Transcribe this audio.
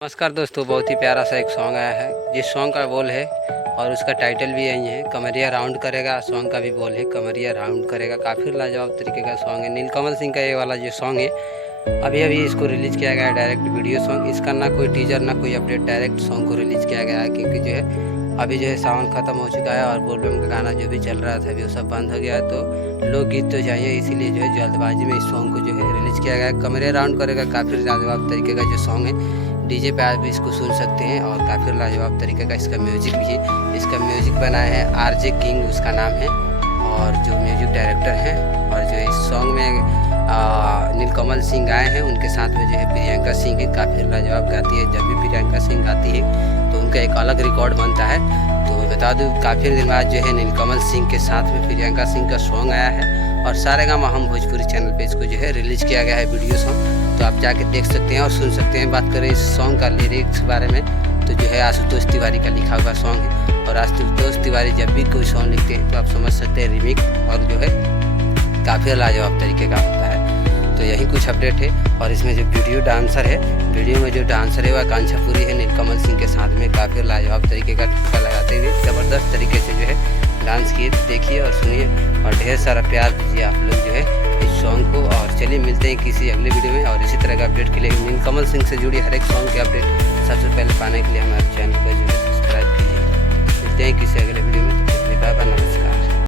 नमस्कार दोस्तों, बहुत ही प्यारा सा एक सॉन्ग आया है जिस सॉन्ग का बोल है और उसका टाइटल भी यही है, कमरिया राउंड करेगा। सॉन्ग का भी बोल है कमरिया राउंड करेगा। काफ़ी लाजवाब तरीके का सॉन्ग है। नीलकमल सिंह का ये वाला जो सॉन्ग है अभी अभी इसको रिलीज़ किया गया है, डायरेक्ट वीडियो सॉन्ग। इसका ना कोई टीजर ना कोई अपडेट, डायरेक्ट सॉन्ग को रिलीज़ किया गया है। क्योंकि जो है अभी जो है सावन ख़त्म हो चुका है और बोलबम का गाना जो भी चल रहा था अभी वो सब बंद हो गया है, तो लोकगीत तो चाहिए, इसीलिए जो है जल्दबाजी में इस सॉन्ग को जो है रिलीज़ किया गया है। कमरिया राउंड करेगा काफ़ी लाजवाब तरीके का जो सॉन्ग है। डीजे पे आज भी इसको सुन सकते हैं और काफ़ी लाजवाब तरीके का इसका म्यूजिक भी है। इसका म्यूजिक बनाया है आरजे किंग, उसका नाम है, और जो म्यूजिक डायरेक्टर हैं। और जो इस सॉन्ग में नीलकमल सिंह गाए हैं, उनके साथ में जो है प्रियंका सिंह है। काफ़ी लाजवाब गाती है। जब भी प्रियंका सिंह गाती है तो उनका एक अलग रिकॉर्ड बनता है। तो बता दूँ काफ़ी दिन बाद जो है नीलकमल सिंह के साथ में प्रियंका सिंह का सॉन्ग आया है और सारेगामा हम भोजपुरी चैनल पे इसको जो है रिलीज़ किया गया है वीडियो सॉन्ग। तो आप जाके देख सकते हैं और सुन सकते हैं। बात करें इस सॉन्ग का लिरिक्स के बारे में तो जो है आशुतोष तिवारी का लिखा हुआ सॉन्ग है। और आशुतोष तिवारी जब भी कोई सॉन्ग लिखते हैं तो आप समझ सकते हैं रिमिक्स और जो है काफ़ी लाजवाब तरीके का होता है। तो यही कुछ अपडेट है। और इसमें जो वीडियो डांसर है, वीडियो में जो डांसर है वह कांछापुरी है नीलकमल सिंह के साथ में। काफ़ी लाजवाब तरीके का टीका लगाते हुए ज़बरदस्त तरीके से जो है डांस किए। देखिए और सुनिए और ढेर सारा प्यार दीजिए आप लोग जो है इस सॉन्ग को। और चलिए मिलते हैं किसी अगले वीडियो में और इसी तरह का अपडेट के लिए नीलकमल सिंह से जुड़ी हर एक सॉन्ग के अपडेट सबसे पहले पाने के लिए हमारे चैनल को जो है सब्सक्राइब कीजिए। मिलते हैं किसी अगले वीडियो में। बाय बाय, नमस्कार।